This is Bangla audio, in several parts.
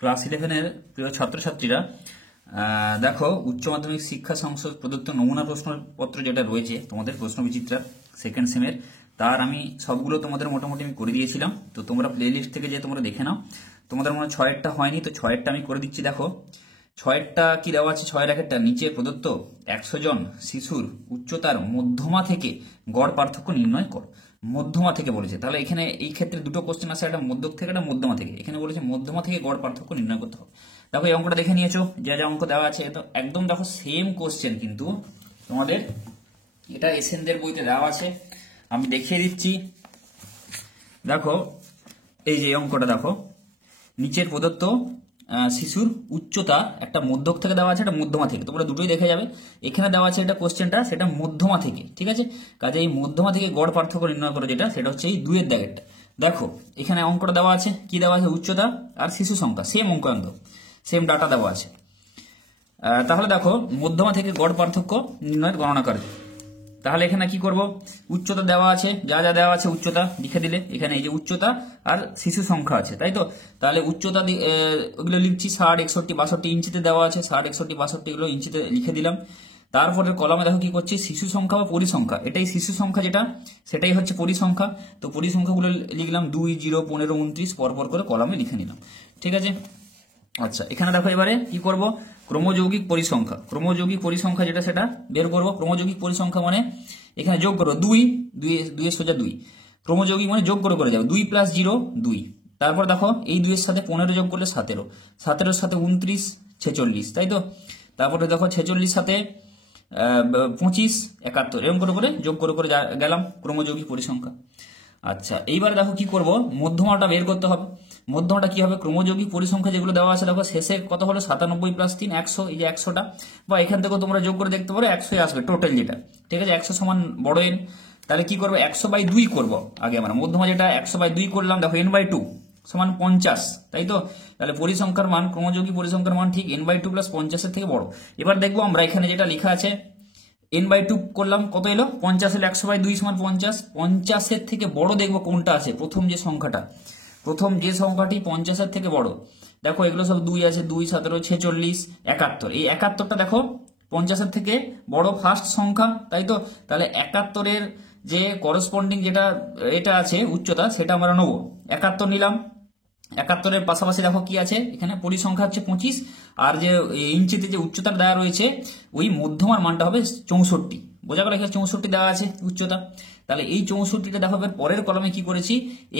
ক্লাস 11-এর প্রিয় ছাত্রছাত্রীরা, দেখো উচ্চ মাধ্যমিক শিক্ষা সংসদ প্রদত্ত নমুনা প্রশ্নপত্র যেটা রয়েছে তোমাদের প্রশ্নবিচিত্রা সেকেন্ড সেমের, তার আমি সবগুলো তোমাদের মোটামুটি আমি করে দিয়েছিলাম। তো তোমরা প্লে লিস্ট থেকে যে তোমরা দেখে নাও। তোমাদের মনে হয় 6-এরটা হয়নি, তো 6-এরটা আমি করে দিচ্ছি। দেখো 6-এরটা কি দেওয়া আছে, 6-এর একটা নিচে প্রদত্ত 100 জন শিশুর উচ্চতার মধ্যমা থেকে গড় পার্থক্য নির্ণয় কর। মধ্যমা থেকে বলেছে, তাহলে এখানে এই ক্ষেত্রে দুটো কোশ্চেন আছে, একটা মধ্যক থেকে একটা মধ্যমা থেকে। এখানে বলেছে মধ্যমা থেকে গড় পার্থক্য নির্ণয় করতে হবে। দেখো এই অঙ্কটা দেখে নিয়েছো, যা যা অঙ্ক দেওয়া আছে তো একদম দেখো সেম কোশ্চেন, কিন্তু তোমাদের এটা এসএনদের বইতে দেওয়া আছে। আমি দেখিয়ে দিচ্ছি। দেখো এই যে অঙ্কটা দেখো, নিচের প্রদত্ত শিশুর উচ্চতা একটা মধ্যক থেকে দেওয়া আছে, একটা মধ্যমা থেকে, তোমরা দুটোই দেখে যাবে। এখানে দেওয়া আছে এটা কোশ্চেনটা, সেটা মধ্যমা থেকে, ঠিক আছে। কাজে এই মধ্যমা থেকে গড় পার্থক্য নির্ণয় করে যেটা, সেটা হচ্ছে এই 2-এর দাগেরটা। দেখো এখানে অঙ্কটা দেওয়া আছে, কি দেওয়া আছে, উচ্চতা আর শিশু সংখ্যা, সেম অঙ্ক একদম সেম ডাটা দেওয়া আছে। তাহলে দেখো মধ্যমা থেকে গড় পার্থক্য নির্ণয়ের গণনা করে। তাহলে এখানে কি করব, উচ্চতা দেওয়া আছে, যা যা দেওয়া আছে উচ্চতা লিখে দিলে। এখানে এই যে উচ্চতা আর শিশু সংখ্যা আছে, তাই তো। তাহলে উচ্চতা ওগুলো লিখছি 60, 61, 62 ইঞ্চিতে দেওয়া আছে। 60, 61, 62 এগুলো ইঞ্চিতে লিখে দিলাম। তারপরে কলামে দেখো কি করছি, শিশু সংখ্যা বা পরিসংখ্যা। এটাই শিশু সংখ্যা যেটা, সেটাই হচ্ছে পরিসংখ্যা। তো পরিসংখ্যাগুলো লিখলাম 2, 0, 15, 29 পরপর করে কলামে লিখে নিলাম, ঠিক আছে। আচ্ছা এখানে দেখো এবারে কি করব, ক্রমযৌগিক পরিসংখ্যা। ক্রমযৌগিক পরিসংখ্যা যেটা, সেটা বের করব। ক্রমযৌগিক পরিসংখ্যা মানে এখানে যোগ করবো 2, 2 সোজা 2। ক্রমযৌগিক মানে যোগ করে যাবে, 2 + 0 2। তারপর দেখো এই 2 এর সাথে 15 যোগ করলে 17, 17 সাথে 29, 46, তাই তো। তারপরে দেখো 46 সাথে 25, 71, এরকম করে যোগ করে গেলাম ক্রমযৌগিক পরিসংখ্যা। আচ্ছা এইবার দেখো কি করব, মধ্যমাটা বের করতে হবে। মধ্যমাটা কি হবে, ক্রমযৌগিক পরিসংখ্যা যেগুলো দেওয়া আছে, দেখো শেষে কত হলো, 97 + 3 100, এই যে 100টা, বা এখান থেকে তোমরা যোগ করে দেখতে পারো 100 আসবে টোটাল যেটা, ঠিক আছে। 100 সমান বড় এন, তাহলে কি করবো, 100/2 করবো আগে আমরা। মধ্যমা যেটা 100/2 করলাম, দেখো n/2 সমান 50, তাই তো। তাহলে পরিসংখ্যার মান, ক্রমযৌগিক পরিসংখ্যার মান ঠিক n/2 + 50 থেকে বড়। এবার দেখবো আমরা এখানে যেটা লেখা আছে, n/2 করলাম, কত এলো 50, এলো 100/2 সমান 50। 50 থেকে বড় দেখবো কোনটা আছে, প্রথম যে সংখ্যাটা, প্রথম যে সংখ্যাটি 50 থেকে বড়। দেখো এগুলো সব 2 আছে, 2, 17, 46, 71। এই 71টা দেখো 50 থেকে বড় ফার্স্ট সংখ্যা, তাই তো। তাহলে 71-এর যে করসপন্ডিং যেটা এটা আছে উচ্চতা, সেটা আমরা নেবো। 71 নিলাম। 71-এর পাশাপাশি দেখো কি আছে, এখানে পরিসংখ্যা হচ্ছে 25, আর যে ইঞ্চিতে যে উচ্চতার দেওয়া রয়েছে, ওই মধ্যমার মানটা হবে 64। বোঝা গেল, এখানে 64 দেওয়া আছে উচ্চতা। তাহলে এই 64টা দেখো পরের কলমে কি করেছি,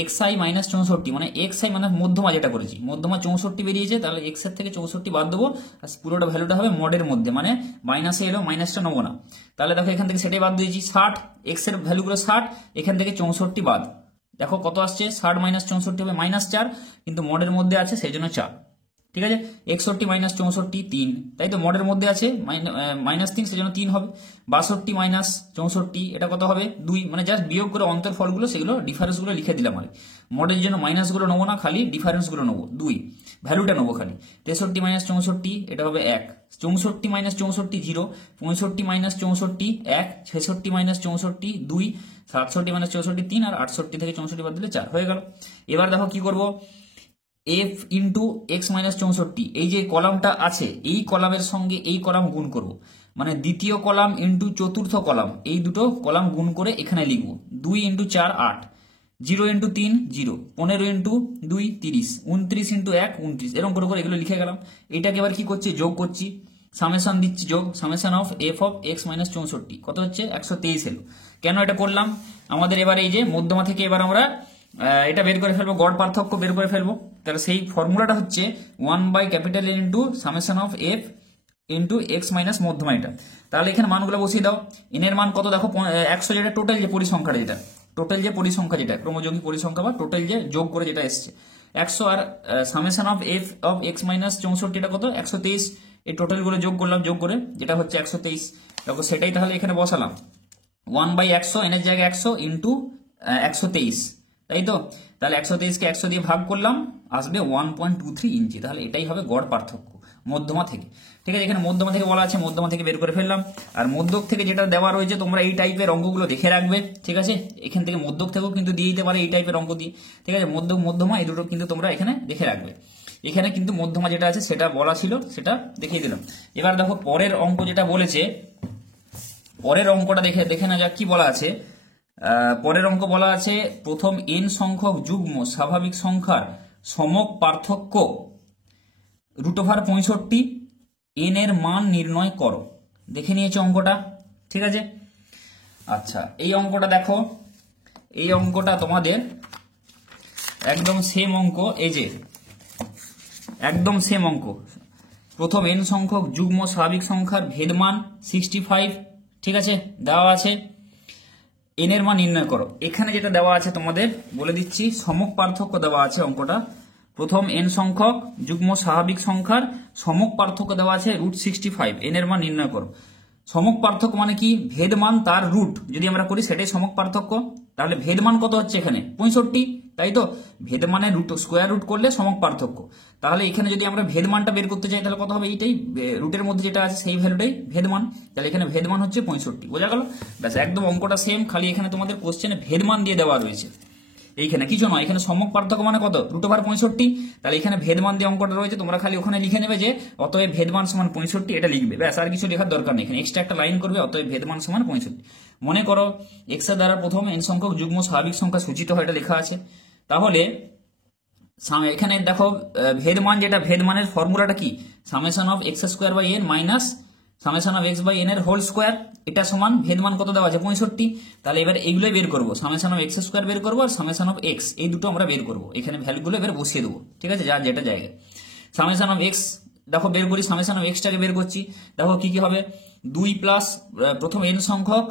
xi - 64, মানে xi মানে মধ্যমা যেটা করেছি, মধ্যমা 64 বেরিয়েছে। তাহলে x এর থেকে 64 বাদ দেবো, আর পুরোটা ভ্যালুটা হবে মডের মধ্যে, মানে মাইনাসে এলো, মাইনাসটা নেবো না। তাহলে দেখো এখান থেকে সেটাই বাদ দিয়েছি 60, x এর ভ্যালুগুলো 60, এখান থেকে 64 বাদ। দেখো কত আসছে, 60 - 64 হবে -4, কিন্তু মডের মধ্যে আছে সেই জন্য 4, ঠিক আছে। 61 - 64 3, তাই তো, মডের মধ্যে আছে -3, সেই জন্য 3 হবে। 62 - 64 এটা কত হবে 2, মানে জাস্ট বিয়োগ করে অন্তর ফলগুলো, সেগুলো ডিফারেন্সগুলো লিখে দিলাম। আর মডের জন্য মাইনাসগুলো নেবো না, খালি ডিফারেন্সগুলো নেবো, 2 ভ্যালুটা নেবো খালি। 63 - 64 এটা হবে 1, 64 - 64 0, 65 - 64 1, 66 - 64 2, 67 - 64 3, আর 68 থেকে 64 বাদ দিলে 4 হয়ে গেল। এবার দেখো কি করব, f ইন্টু x - 64, এই যে কলামটা আছে, এই কলামের সঙ্গে এই কলাম গুণ করব, মানে দ্বিতীয় কলাম ইন্টু চতুর্থ কলাম, এই দুটো কলাম গুণ করে এখানে লিখবো। 2 × 4 8, 0 × 3 0, 15 × 2 30, 29 × 1 29, এরকম করে এগুলো লিখে গেলাম। এটাকে এবার কি করছি, যোগ করছি, সামেশন দিচ্ছি, যোগ summation of f of x - 64 কত হচ্ছে 123 এলো। কেন এটা করলাম, আমাদের এবার এই যে মধ্যমা থেকে এবার আমরা এটা বের করে ফেলবো, গড় পার্থক্য বের করে ফেলবো। তাহলে সেই ফর্মুলাটা হচ্ছে 1/N into summation of f into x minus মধ্যমা এটা। তাহলে এখানে মানগুলো বসিয়ে দাও। n এর মান কত দেখো 100, যেটা টোটাল যে পরিসংখ্যাটা, যেটা টোটাল যে পরিসংখ্যা, যেটা ক্রমযৌগিক পরিসংখ্যা বা টোটাল যে যোগ করে যেটা এসছে 100, আর summation of f of x minus 64 এটা কত 123। এই টোটাল গুলো যোগ করলাম, যোগ করে যেটা হচ্ছে 123, দেখো সেটাই তাহলে এখানে বসালাম। 1/100, n এর জায়গায় 100 ইন্টু 123, তাই তো। তাহলে 123কে 100 দিয়ে ভাগ করলাম, আসবে 1.23 ইঞ্চি। তাহলে এটাই হবে গড় পার্থক্য মধ্যমা থেকে, ঠিক আছে। এখানে মধ্যমা থেকে বলা আছে, মধ্যমা থেকে বের করে ফেললাম। আর মধ্যক থেকে যেটা দেওয়া রয়েছে, তোমরা এই টাইপের অঙ্কগুলো দেখে রাখবে, ঠিক আছে। এখান থেকে মধ্যক থেকেও কিন্তু দিয়ে দিতে পারে এই টাইপের অঙ্ক দিয়ে, ঠিক আছে। মধ্যক মধ্যমা এই দুটো কিন্তু তোমরা এখানে দেখে রাখবে। এখানে কিন্তু মধ্যমা যেটা আছে সেটা বলা ছিল, সেটা দেখিয়ে দিলাম। এবার দেখো পরের অঙ্ক যেটা বলেছে, পরের অঙ্কটা দেখে না যাক কি বলা আছে। পরের অঙ্ক বলা আছে প্রথম n সংখ্যক যুগ্ম স্বাভাবিক সংখ্যার সমক পার্থক্য √65 n এর মান নির্ণয় করো। দেখে নিয়েছো অঙ্কটা, ঠিক আছে। আচ্ছা এই অঙ্কটা দেখো, এই অঙ্কটা তোমাদের একদম সেম অঙ্ক, এই যে একদম সেম অঙ্ক। প্রথম n সংখ্যক যুগ্ম স্বাভাবিক সংখ্যার ভেদমান 65, ঠিক আছে, দেওয়া আছে, n এর মান নির্ণয় করো। এখানে যেটা দেওয়া আছে তোমাদের বলে দিচ্ছি, সমক পার্থক্য দেওয়া আছে অঙ্কটা। প্রথম n সংখ্যক যুগ্ম স্বাভাবিক সংখ্যার সমক পার্থক্য দেওয়া আছে √65, n এর মান নির্ণয় করো। সমক পার্থক্য মানে কি, ভেদমান তার রুট যদি আমরা করি সেটাই সমক পার্থক্য। তাহলে ভেদমান কত হচ্ছে এখানে 65, তাই তো, ভেদমানের স্কোয়ার রুট করলে সমক পার্থক্য। তাহলে এখানে যদি আমরা ভেদমানটা বের করতে চাই তাহলে কত হবে, এইটাই রুটের মধ্যে যেটা আছে সেই ভ্যালুটাই ভেদমান। তাহলে এখানে ভেদমান হচ্ছে 65, বোঝা গেল? ব্যাস একদম অঙ্কটা সেম, খালি এখানে তোমাদের কোশ্চেনে ভেদমান দিয়ে দেওয়া রয়েছে। এইখানে কিছু নয়, এখানে সমক পার্থক্য মানে কত, √65। তাহলে এখানে ভেদমান দিয়ে অঙ্কটা রয়েছে, তোমরা খালি ওখানে লিখে নেবে যে অতএব ভেদমান সমান 65, এটা লিখবে, ব্যাস আর কিছু লেখার দরকার নেই। এখানে এক্সট্রা একটা লাইন করবে, অতএব ভেদমান সমান 65। মনে করো x এর দ্বারা প্রথম n সংখ্যক যুগ্ম স্বাভাবিক সংখ্যা সূচিত হয়, এটা লেখা আছে। তাহলে এখানে দেখো ভেদমান, যেটা ভেদমানের ফর্মুলাটা কি, (x² n মাইনাস (x/n এর হোল স্কোয়ার), এটা সমান ভেদমান কত দেওয়া আছে 65। তাহলে এবার এইগুলোই বের করবো, (x² বের করবো আর (x), এই দুটো আমরা বের করবো। এখানে ভ্যালুগুলো এবার বসিয়ে দেবো, ঠিক আছে, যার যেটা জায়গায়। (x) দেখো বের করি, (x) টাকে বের করছি। দেখো কি কি হবে, 2 প্লাস প্রথম n সংখ্যক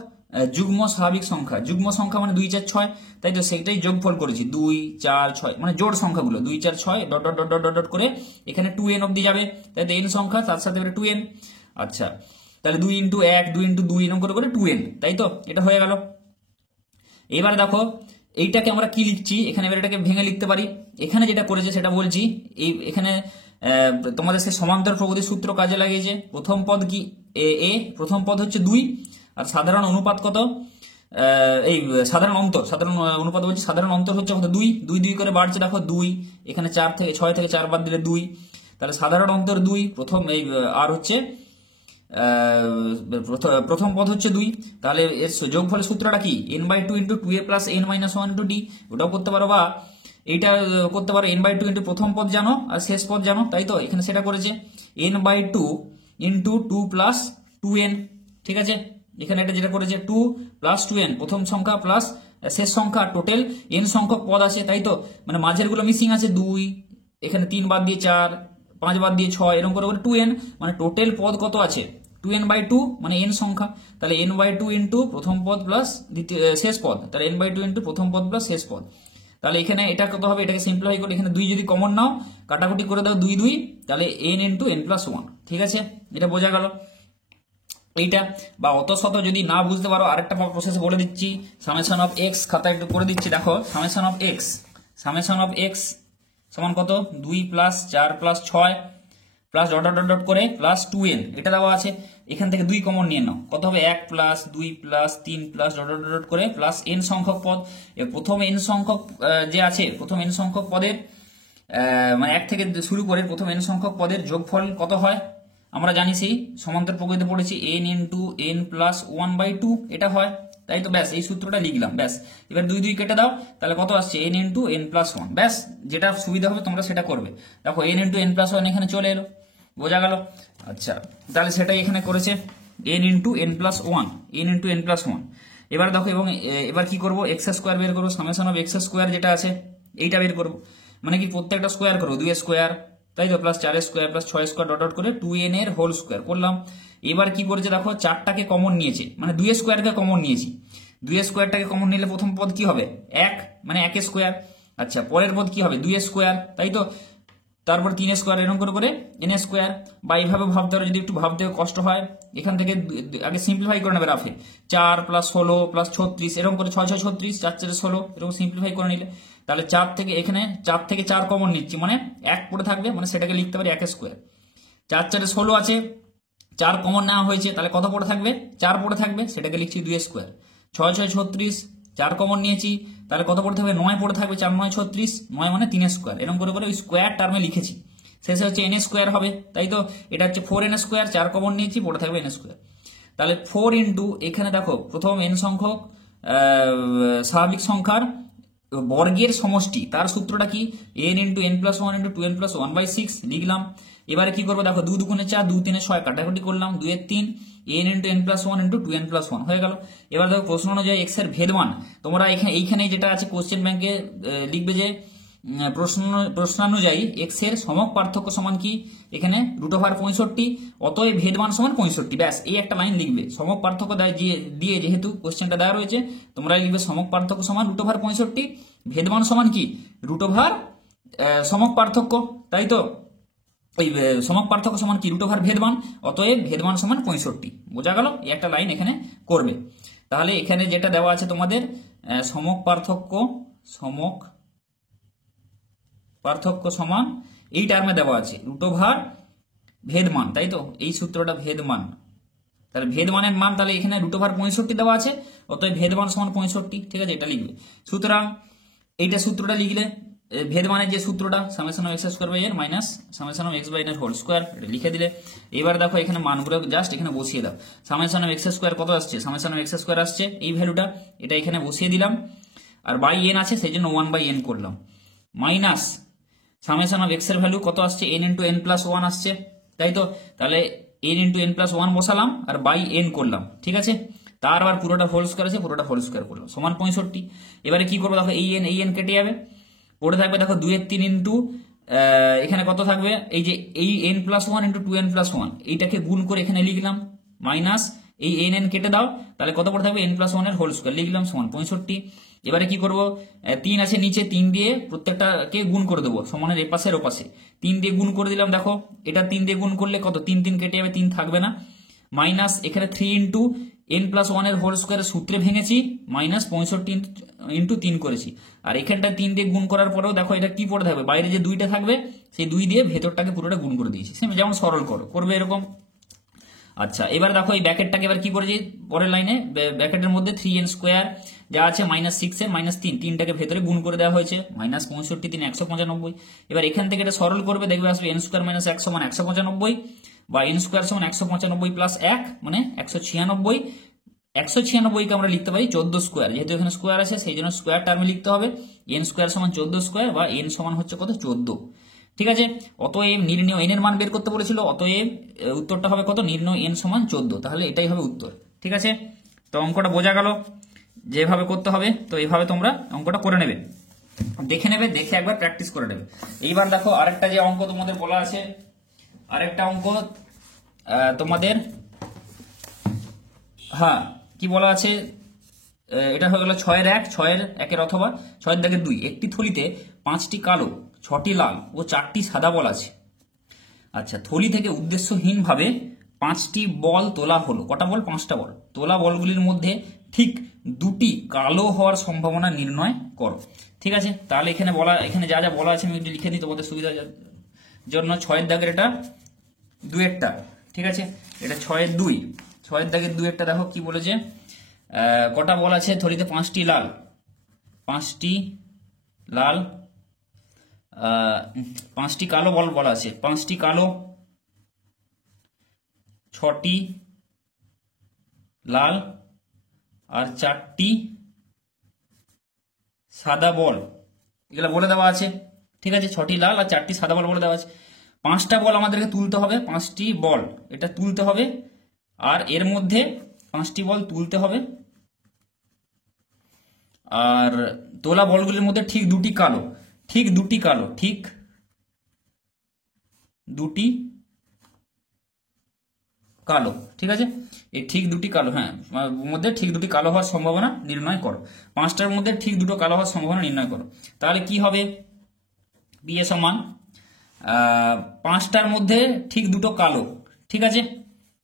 যুগ্ম স্বাভাবিক সংখ্যা, যুগ্ম সংখ্যা মানে 2, 4, 6, তাই তো, সেটাই যোগফল করেছি, 2, 4, 6 মানে জোড় সংখ্যাগুলো 2, 4, 6 dot dot dot dot dot করে এখানে 2n অব্দি যাবে, তাই তো, n সংখ্যা তার সাথে 2n। আচ্ছা তাহলে 2 × 1 2 × 2 এরকম করে করে 2n, তাই তো, এটা হয়ে গেল। এবার দেখো এইটাকে আমরা কি লিখছি, এখানে এবার এটাকে ভেঙে লিখতে পারি। এখানে যেটা করেছে সেটা বলছি, এই এখানে তোমাদের সেই সমান্তর প্রগতির সূত্র কাজে লাগিয়েছে। প্রথম পদ কি, এ প্রথম পদ হচ্ছে 2, আর সাধারণ অনুপাত কত, এই সাধারণ অনুপাত বলছি, সাধারণ অন্তর হচ্ছে কত, 2 2 2 করে বাড়ছে, দেখো 2, এখানে 6 থেকে 4 বাদ দিলে 2, তাহলে সাধারণ অন্তর 2 প্রথম, এই আর হচ্ছে প্রথম পদ হচ্ছে 2। তাহলে এর যোগফলের সূত্রটা কি, n/2 × 2a + n - 1 × d, ওটাও করতে পারো, বা এইটা করতে পারো, n/2 × প্রথম পদ জানো আর শেষ পদ জানো, তাই তো, এখানে সেটা করেছে, n/2 × 2 + 2n, ঠিক আছে। এখানে এটা যেটা করেছে 2 + 2n প্রথম সংখ্যা প্লাস শেষ সংখ্যা, টোটাল n সংখ্যক পদ আছে, তাই তো, মানে মাঝের গুলো মিসিং আছে 2, এখানে 3 বাদ দিয়ে 4, 5 বাদ দিয়ে 6, এরকম করে করে 2n, মানে টোটাল পদ কত আছে 2n/2, মানে n সংখ্যা। তাহলে n/2 × প্রথম পদ প্লাস শেষ পদ, তাহলে n/2 × প্রথম পদ প্লাস শেষ পদ। তাহলে এখানে এটা কত হবে, এটাকে সিম্পলিফাই করে এখানে 2 যদি কমন নাও, কাটাকুটি করে দাও 2 2, তাহলে n × n+1, ঠিক আছে, এটা বোঝা গেল এইটা। বা অত শত যদি না বুঝতে পারো, আরেকটা প্রসেস বলে দিচ্ছি, (x) খাতায় একটু করে দিচ্ছি, দেখো (x) সমান কত, 2 + 4 + 6 প্লাস ডট ডট ডট করে প্লাস 2n, এটা দেওয়া আছে। এখান থেকে 2 কমন নিয়ে নাও, কত হবে, 1 + 2 + 3 প্লাস ডট ডট ডট করে প্লাস n সংখ্যক পদ। প্রথম n সংখ্যক যে আছে, প্রথম n সংখ্যক পদের মানে 1 থেকে শুরু করে প্রথম n সংখ্যক পদের যোগফল কত হয়, আমরা জানি, সেই সমান্তর প্রকৃতিতে পড়েছি, n × n + 1/2, এটা হয়, তাই তো, ব্যাস এই সূত্রটা লিখলাম, ব্যাস। এবার 2 2 কেটে দাও, তাহলে কত আসছে, n × n+1, ব্যাস, যেটা সুবিধা হবে তোমরা সেটা করবে। দেখো n × n+1 এখানে চলে এলো, বোঝা গেল। আচ্ছা তাহলে সেটাই এখানে করেছে, n × n+1, n × n+1। এবার দেখো, এবং এবার কি করবো, x² বের করবো, (x²) যেটা আছে এইটা বের করবো, মানে কি প্রত্যেকটা স্কোয়ার করবো, 2 স্কোয়ার, তাই তো, plus 4 square plus 6 square dot dot করে 2n এর হোল স্কোয়ার করলাম। এবার কি করেছে দেখো, 4টাকে কমন নিয়েছে, মানে 2 স্কোয়ারকে কমন নিয়েছি, 2 স্কোয়ারটাকে কমন নিলে প্রথম পদ কি হবে, 1, মানে 1 স্কোয়ার। আচ্ছা পরের পদ কি হবে, 2 স্কোয়ার, তাই তো, তারপর 3 স্কোয়ার, এরকম করে করে n স্কোয়ার। বা এইভাবে ভাবতে পারো, যদি একটু ভাবতে কষ্ট হয়, এখান থেকে আগে সিম্পলিফাই করে নেবে রাফে, 4 + 16 + 36, এরকম করে 6 6 36, 4 4 16, এরকম সিম্পলিফাই করে নিলে, তাহলে 4 থেকে এখানে 4 থেকে 4 কমন নিচ্ছি, মানে 1 পড়ে থাকবে, মানে সেটাকে লিখতে পারি 1 স্কোয়ার। 4 4 16 আছে, 4 কমন নেওয়া হয়েছে, তাহলে কত পড়ে থাকবে, 4 পড়ে থাকবে, সেটাকে লিখছি 2 স্কোয়ার। 6 6 36, 4 কমন নিয়েছি, তাহলে কত পড়ে থাকবে, 9 পড়ে থাকবে, 4 9 36, 9 মানে 3 স্কোয়ার, এরকম করে করে ওই স্কোয়ার টার্মে লিখেছি। শেষে হচ্ছে এন স্কোয়ার হবে, তাই তো? এটা হচ্ছে 4n স্কোয়ার, 4 কমন নিয়েছি, পড়ে থাকবে এন স্কোয়ার। তাহলে 4 ইন্টু, এখানে দেখো প্রথম এন সংখ্যক স্বাভাবিক সংখ্যার বর্গের সমষ্টি, তার সূত্রটা কি? N into N plus one into 2n plus 1/6 লিখলাম। এবারে কি করবো দেখো, 2 দুগুণে 4, 2 3 6 কাটাকুটি করলাম, 2 এর 3, N into N plus one into 2n plus 1 হয়ে গেল। এবার দেখো প্রশ্ন অনুযায়ী এক্স এর ভেদমান, তোমরা এইখানে যেটা আছে কোশ্চেন ব্যাংকে লিখবে যে প্রশ্নানুযায়ী এক্স এর সমক পার্থক্য সমান কি? এখানে √65, অতএব ভেদমান সমান 65। ব্যাস, এই একটা লাইন লিখবে। সমক পার্থক্য দিয়ে যেহেতু কোশ্চেনটা দেওয়া রয়েছে, তোমরা লিখবে সমক পার্থক্য সমান √65, ভেদমান সমান কি? √ সমক পার্থক্য, তাই তো? ওই সমক পার্থক্য সমান কি? √ ভেদমান, অতএব ভেদমান সমান 65। বোঝা গেল? এই একটা লাইন এখানে করবে। তাহলে এখানে যেটা দেওয়া আছে তোমাদের সমক পার্থক্য সমান এই টার্মে দেওয়া আছে √ ভেদমান, তাই তো? এই সূত্রটা ভেদমান, তাহলে ভেদমানের মান তাহলে এখানে √65 দেওয়া আছে, অতএব ভেদমান সমান 65। ঠিক আছে, এটা লিখবে। সুতরাং এইটা সূত্রটা লিখলে, ভেদমানের যে সূত্রটা summation of x square by n minus summation of x by n whole square, এটা লিখে দিলে। এবার দেখো এখানে মানগুলো জাস্ট এখানে বসিয়ে দাও। সামেশন অফ এক্স স্কয়ার কত আসছে? সামেশন অফ এক্স স্কয়ার আসছে এই ভ্যালুটা, এটা এখানে বসিয়ে দিলাম। আর বাই এন আছে, সেই জন্য 1/n করলাম, মাইনাস সামেশন অফ এক্স এর ভ্যালু কত আসছে? n ইন্টু এন প্লাস 1 আসছে, তাই তো? তাহলে n ইন্টু এন প্লাস 1 বসালাম আর বাই এন করলাম, ঠিক আছে? তার আবার পুরোটা হোল স্কয়ার আছে, পুরোটা হোল স্কয়ার করলাম, সমান 65। এবারে কি করবো দেখো, এই এন কেটে যাবে, পড়ে থাকবে দেখো 2 এর 3 ইন্টু এখানে কত থাকবে? এই যে এই n plus 1 into 2n plus 1, এইটাকে গুণ করে এখানে লিখলাম, মাইনাস এই n কেটে দাও, তাহলে কত পড়ে থাকবে? n প্লাস 1 এর হোল স্কয়ার লিখলাম, সমান 65। এবারে কি করব, 3 আছে নিচে, 3 দিয়ে প্রত্যেকটাকে গুণ করে দেবো, সমানের এপাশের ওপাশে 3 দিয়ে গুণ করে দিলাম। দেখো এটা 3 দিয়ে গুণ করলে কত? 3 3 কেটে যাবে, 3 থাকবে না, মাইনাস এখানে 3 ইন্টু n প্লাস 1 এর হোল স্কয়ারের সূত্রে ভেঙেছি, মাইনাস 65 ইন্টু 3 করেছি। আর এখানটা 3 দিয়ে গুণ করার পরেও দেখো এটা কি পড়ে থাকবে? বাইরে যে 2টা থাকবে, সেই 2 দিয়ে ভেতরটাকে পুরোটা গুণ করে দিয়েছি, যেমন সরল করবে এরকম। আচ্ছা, এবার দেখো এই ব্র্যাকেটটাকে এবার কি করেছি, পরের লাইনে ব্র্যাকেটের মধ্যে 3n স্কোয়ার যা আছে মাইনাস 6n মাইনাস 3টাকে ভেতরে গুণ করে দেওয়া হয়েছে, মাইনাস 65 3 195। এবার এখান থেকে এটা সরল করবে, দেখবে আসবে n স্কোয়ার মাইনাস 100 মানে 195, বা n স্কোয়ার সমান 195 প্লাস 1 মানে 196। 196কে আমরা লিখতে পারি 14 স্কোয়ার, যেহেতু এখানে স্কোয়ার আছে সেই জন্য স্কোয়ার টার্মে লিখতে হবে। n স্কোয়ার সমান 14 স্কোয়ার, বা n সমান হচ্ছে কত? 14। ঠিক আছে, অতএব নির্ণয় n এর মান বের করতে বলেছিল, অতএব উত্তরটা হবে কত? নির্ণয় n সমান 14, তাহলে এটাই হবে উত্তর। ঠিক আছে, তো অঙ্কটা বোঝা গেল যেভাবে করতে হবে, তো এইভাবে তোমরা অঙ্কটা করে নেবে, দেখে নেবে, দেখে একবার প্র্যাকটিস করে নেবে। এইবার দেখো আরেকটা যে অঙ্ক তোমাদের বলা আছে, আরেকটা অঙ্ক তোমাদের, হ্যাঁ কি বলা আছে, এটা হয়ে গেল 6-1 অথবা 6-2। একটি থলিতে 5টি কালো, 6টি লাল ও 4টি সাদা বল আছে। আচ্ছা, থলি থেকে উদ্দেশ্যহীনভাবে 5টি বল তোলা হলো। কটা বল? 5টা বল। তোলা বলগুলির মধ্যে ঠিক 2টি কালো হওয়ার সম্ভাবনা নির্ণয় করো। ঠিক আছে, তাহলে এখানে যা যা বলা আছে আমি একটু লিখে দিই তোমাদের সুবিধার জন্য। 6-এর দাগের এটা 2-একটা, ঠিক আছে, এটা 6-2, 6-এর দাগের 2-একটা দেখো কি বলেছে, কটা বল আছে থলিতে? 5টি লাল, 5টি লাল, 5টি কালো বল বলা আছে, 5টি কালো, 6টি লাল আর 4টি সাদা বল, এগুলো বলে দেওয়া আছে। ঠিক আছে, 6টি লাল আর 4টি সাদা বল বলে দেওয়া আছে। 5টা বল আমাদেরকে তুলতে হবে, 5টি বল এটা তুলতে হবে, আর এর মধ্যে 5টি বল তুলতে হবে, আর তোলা বলগুলির মধ্যে ঠিক 2টি কালো, ঠিক 2টি কালো, ঠিক 2টি কালো। ঠিক আছে, এই ঠিক 2টি কালো, হ্যাঁ, মধ্যে ঠিক 2টি কালো হওয়ার সম্ভাবনা নির্ণয় করো। 5টার মধ্যে ঠিক 2টো কালো হওয়ার সম্ভাবনা নির্ণয় করো। তাহলে কি হবে? বিএ সমান 5টার মধ্যে ঠিক 2টো কালো। ঠিক আছে,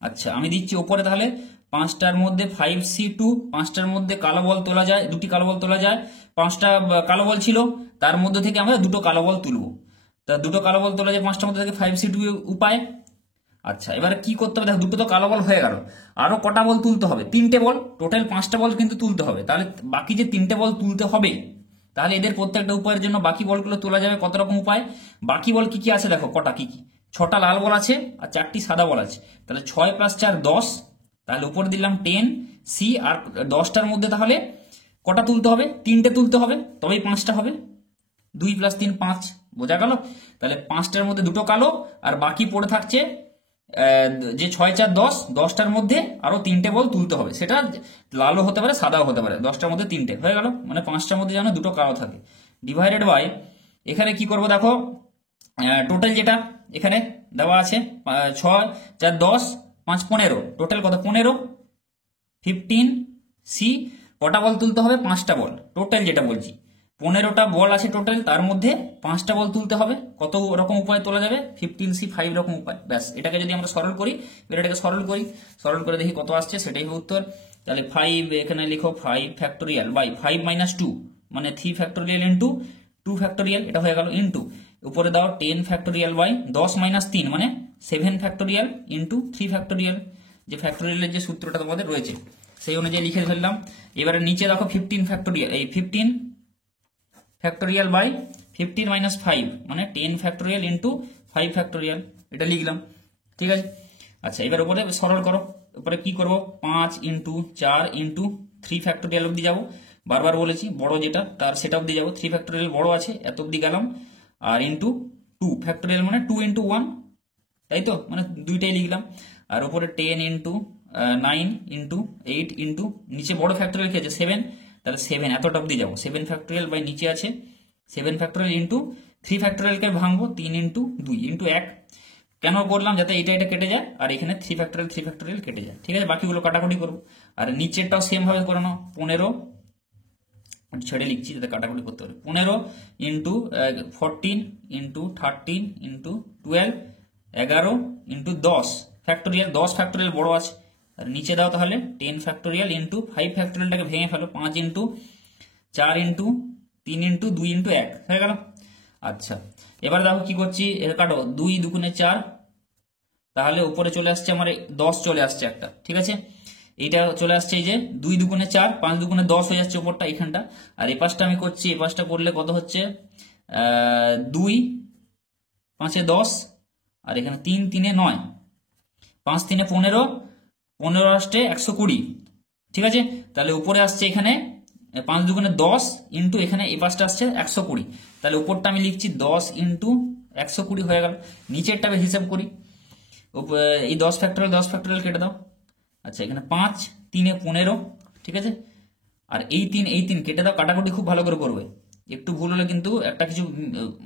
আচ্ছা আমি দিচ্ছি ওপরে, তাহলে 5টার মধ্যে 5C2, 5টার মধ্যে কালো বল তোলা যায়, 2টি কালো বল তোলা যায়। 5টা কালো বল ছিল, তার মধ্যে থেকে আমরা 2টো কালো বল তুলবো। তা 2টো কালো বল তোলা যায় 5টার মধ্যে থেকে 5C2 উপায়। আচ্ছা, এবারে কি করতে হবে? দেখো 2টো তো কালো বল হয়ে গেল, আরো কটা বল তুলতে হবে? 3টে বল, টোটাল 5টা বল কিন্তু তুলতে হবে। তাহলে বাকি যে 3টে বল তুলতে হবে, তাহলে এদের প্রত্যেকটা উপায়ের জন্য বাকি বলগুলো তোলা যাবে কত রকম উপায়। বাকি বল কি কি আছে দেখো, কটা কি কি, 6টা লাল বল আছে আর 4টি সাদা বল আছে। তাহলে 6 + 4 10, তাহলে উপরে দিলাম 10 সি, আর 10টার মধ্যে তাহলে কটা তুলতে হবে, 3টে তুলতে হবে, তবেই 5টা হবে। 2 + 3 5, বোঝা গেল। তাহলে 5টার মধ্যে 2টো কালো, আর বাকি পড়ে থাকছে যে 6 4 10, 10টার মধ্যে আরো 3টে বল তুলতে হবে, সেটা লালও হতে পারে সাদাও হতে পারে। 10টার মধ্যে 3টে হয়ে গেল, মানে 5টার মধ্যে যেন 2টো কালো থাকে। ডিভাইডেড বাই, এখানে কি করব দেখো, টোটাল যেটা এখানে দেওয়া আছে 6 4 10 5 15, টোটাল কত 15, 15 সি, কটা বল তুলতে হবে, 5টা বল। টোটাল যেটা বলছি 15টা বল আছে টোটাল, তার মধ্যে 5টা বল তুলতে হবে। কত রকম উপায় তোলা যাবে, 15 সি 5 রকম উপায়। ব্যাস, এটাকে যদি আমরা সরল করি, এটাকে সরল করে দেখি কত আসছে, সেটাই হবে উত্তর। তাহলে 5, এখানে লিখো 5 ফ্যাক্টোরিয়াল বাই 5 - 2, মানে 3 ফ্যাক্টোরিয়াল ইন্টু 2 ফ্যাক্টোরিয়াল, এটা হয়ে গেল, ইন্টু উপরে দাও 10 ফ্যাক্টোরিয়াল বাই 10 - 3, মানে 7 ফ্যাক্টোরিয়াল ইন্টু 3 ফ্যাক্টোরিয়াল। যে ফ্যাক্টোরিয়ালের যে সূত্রটা তোমাদের রয়েছে সেই অনুযায়ী লিখে ফেললাম। এবারে নিচে দেখো 15 ফ্যাক্টোরিয়াল, এই 15 ফ্যাক্টোরিয়াল বাই 15 - 5, মানে 10 ফ্যাক্টোরিয়াল ইন্টু 5 ফ্যাক্টোরিয়াল, এটা লিখলাম, ঠিক আছে। আচ্ছা, এবার উপরে সরল করো, উপরে কি করব, 5 × 4 × 3 ফ্যাক্টোরিয়াল অব্দি যাবো। বারবার বলেছি বড় যেটা তার সেটা অব্দি যাবো, 3 ফ্যাক্টোরিয়াল বড় আছে এত অব্দি গেলাম, আর ইন্টু 2 ফ্যাক্টোরিয়াল, মানে 2 × 1, তাই তো, মানে দুইটাই লিখলাম। আর উপরে 10 × 9 × 8 × নিচে বড় ফ্যাক্টোরিয়াল কি আছে 7, তাহলে 7 এতটা অব্দি যাবো, 7 ফ্যাক্টোরিয়াল বাই নিচে আছে 7 ফ্যাক্টোরিয়াল ইন্টু 3 ফ্যাক্টোরিয়ালকে ভাঙবো 3 × 2 × 1, কেন করলাম, যাতে এটা কেটে যায় আর এখানে 3 ফ্যাক্টোরিয়াল কেটে যায়, ঠিক আছে। বাকিগুলো কাটাকুটি করবো, আর নিচেরটাও সেম ভাবে করে নাও, 15 ছেড়ে লিখছি যাতে কাটাকুটি করতে পারে, 15 × 14 × 13 × 12, 11 × 10 ফ্যাক্টোরিয়াল, 10 ফ্যাক্টোরিয়াল বড় আছে। আর নিচে দাও তাহলে 10 ফ্যাক্টোরিয়াল ইন্টু 5 ফ্যাক্টোরিয়ালটাকে ভেঙে ফেলো, 5 × 4 × 3 × 2 × 1 হয়ে গেল। আচ্ছা, এবার দেখো কি করছি, এটা কাটো, 2 × 2 = 4, তাহলে উপরে চলে আসছে আমার 10 চলে আসছে একটা, ঠিক আছে। এইটা চলে আসছে এই যে 2 × 2 = 4, 5 × 2 = 10 হয়ে যাচ্ছে উপরটা এখানটা। আর এই পাশটা আমি করছি, এই পাশটা করলে কত হচ্ছে, 2 5 × 10, আর এখানে 3 3 × 9, 5 3 × 15, 15 আসছে 120, ঠিক আছে। তাহলে উপরে আসছে এখানে 5 × 2 = 10 ইন্টু এখানে এই পাশটা আসছে 120, তাহলে উপরটা আমি লিখছি 10 × 120 হয়ে গেল। নিচেরটা হিসাব করি, এই 10 ফ্যাক্টোরিয়াল কেটে দাও। আচ্ছা, এখানে 5 3 × 15, ঠিক আছে। আর এই 3 কেটে দাও, কাটাকুটি খুব ভালো করে করবে, একটু ভুল হলে কিন্তু একটা কিছু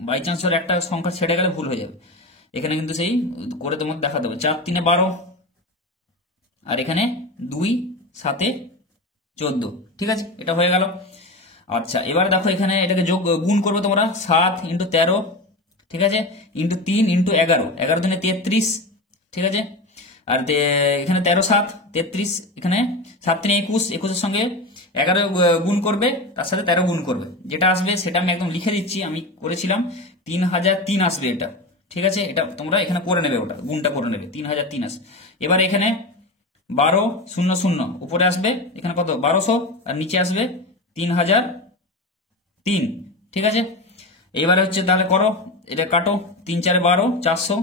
বাই চান্স হলে একটা সংখ্যা ছেড়ে গেলে ভুল হয়ে যাবে। এখানে কিন্তু সেই করে তোমাকে দেখাতে হবে, 4 3 12, আর এখানে 2 7 14, ঠিক আছে, এটা হয়ে গেল। আচ্ছা, এবার দেখো এখানে এটাকে গুণ করবে তোমরা, 7 × 13, ঠিক আছে, ইন্টু 3 × 11, 11 × 33, ঠিক আছে। আর এখানে 13 7 33, এখানে 7 3 21, 21 সঙ্গে 11 গুণ করবে, তার সাথে 13 গুণ করবে, যেটা আসবে সেটা আমি একদম লিখে দিচ্ছি, আমি করেছিলাম 3003 আসবে এটা, ঠিক আছে। এটা তোমরা এখানে করে নেবে, ওটা গুণটা করে নেবে, 3003 আসবে। এবার এখানে 12 0 0 উপরে আসবে, এখানে কত 1200, আর নিচে আসবে 3003, ঠিক আছে। এইবারে হচ্ছে তাহলে করো, এটা কাটো, 3 4 12 400,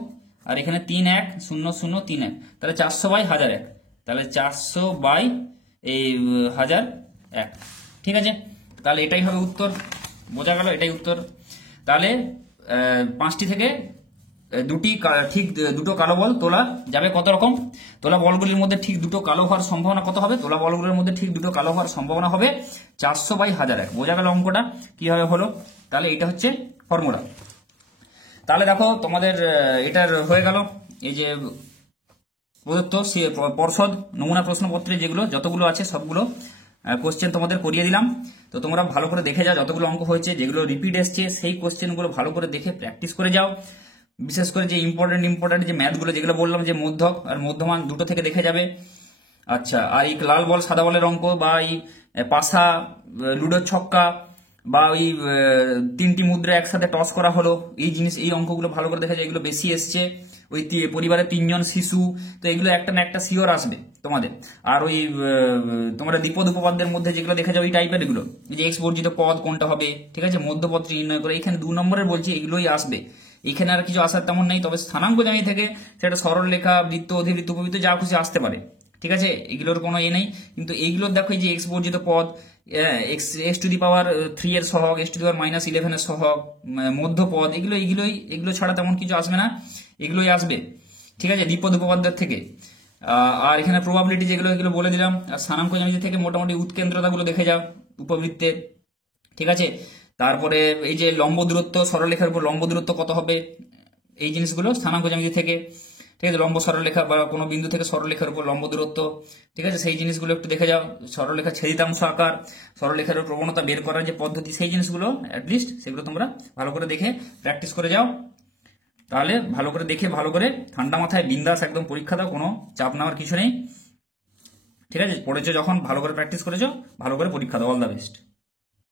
আর এখানে 3 1 0 0 3 1, তাহলে 400/1001, তাহলে 400/1001, ঠিক আছে। তাহলে এটাই হবে উত্তর, বোঝা গেল, এটাই উত্তর। তাহলে 5টি থেকে ঠিক দুটো কালো বল তোলা যাবে কত রকম, তোলা বলগুলির মধ্যে ঠিক দুটো কালো হওয়ার সম্ভাবনা কত হবে, তোলা বলগুলির মধ্যে ঠিক দুটো কালো হওয়ার সম্ভাবনা হবে 400/1001, বোঝা গেল অঙ্কটা কিভাবে হলো। তাহলে এটা হচ্ছে ফর্মুলা। তাহলে দেখো তোমাদের এটার হয়ে গেল, এই যে প্রদত্ত পর্ষদ নমুনা প্রশ্নপত্রে যেগুলো যতগুলো আছে সবগুলো কোশ্চেন তোমাদের করিয়ে দিলাম। তো তোমরা ভালো করে দেখে যাও, যতগুলো অঙ্ক হয়েছে যেগুলো রিপিট এসছে সেই কোশ্চেনগুলো ভালো করে দেখে প্র্যাকটিস করে যাও। বিশেষ করে যে ইম্পর্টেন্ট যে ম্যাথগুলো যেগুলো বললাম, যে মধ্যক আর মধ্যমান দুটো থেকে দেখে যাবে। আচ্ছা, আর এই লাল বল সাদা বলের অঙ্ক, বা এই পাশা, লুডোর ছক্কা, বা ওই 3টি মুদ্রা একসাথে টস করা হলো, এই জিনিস, এই অঙ্কগুলো ভালো করে দেখা যায়, এগুলো বেশি এসছে। ওই পরিবারের 3জন শিশু, তো এগুলো একটা না একটা শিওর আসবে তোমাদের। আর ওই তোমরা দ্বিপদ উপপাদ্যের মধ্যে যেগুলো দেখা যাবে ওই টাইপের এগুলো, এই যে এক্স বর্জিত পদ কোনটা হবে, ঠিক আছে, মধ্যপদটি নির্ণয় করে, এখানে 2 নম্বরের বলছি এগুলোই আসবে। এখানে আর কিছু আসার তেমন নেই, তবে স্থানাঙ্ক জ্যামিতি থেকে সেটা সরল রেখা, বৃত্ত, অধিবৃত্ত, উপবৃত্ত যা খুশি আসতে পারে, ঠিক আছে, এগুলোর কোনো নেই। কিন্তু এইগুলোর দেখো এই যে এক্স বর্জিত পদ, এক্স টু দি পাওয়ার 3 এর সহগ, এক্স টু দি পাওয়ার -11 এর সহগ, মধ্যপদ, এগুলো ছাড়া তেমন কিছু আসবে না, এগুলোই আসবে, ঠিক আছে, দ্বিপদ উপপাদ্যের থেকে। আর এখানে প্রবাবিলিটি যেগুলো এগুলো বলে দিলাম। আর স্থানাঙ্ক জ্যামিতি থেকে মোটামুটি উৎকেন্দ্রতাগুলো দেখে যাও উপবৃত্তের, ঠিক আছে। তারপরে এই যে লম্ব দূরত্ব, সরলরেখার উপর লম্ব দূরত্ব কত হবে, এই জিনিসগুলো স্থানাঙ্ক জ্যামিতি থেকে, ঠিক আছে, লম্ব সরলরেখা বা কোনো বিন্দু থেকে সরলরেখার উপর লম্ব দূরত্ব, ঠিক আছে, সেই জিনিসগুলো একটু দেখে যাও। সরলরেখা ছেদিতাংশ আকার, সরলরেখার প্রবণতা বের করার যে পদ্ধতি, সেই জিনিসগুলো অ্যাটলিস্ট সেগুলো তোমরা ভালো করে দেখে প্র্যাকটিস করে যাও। তাহলে ভালো করে দেখে ভালো করে ঠান্ডা মাথায় বিন্দাস একদম পরীক্ষা দাও, কোনো চাপ নেওয়ার কিছু নেই, ঠিক আছে। পড়েছো যখন ভালো করে প্র্যাকটিস করেছো, ভালো করে পরীক্ষা দাও। All the best.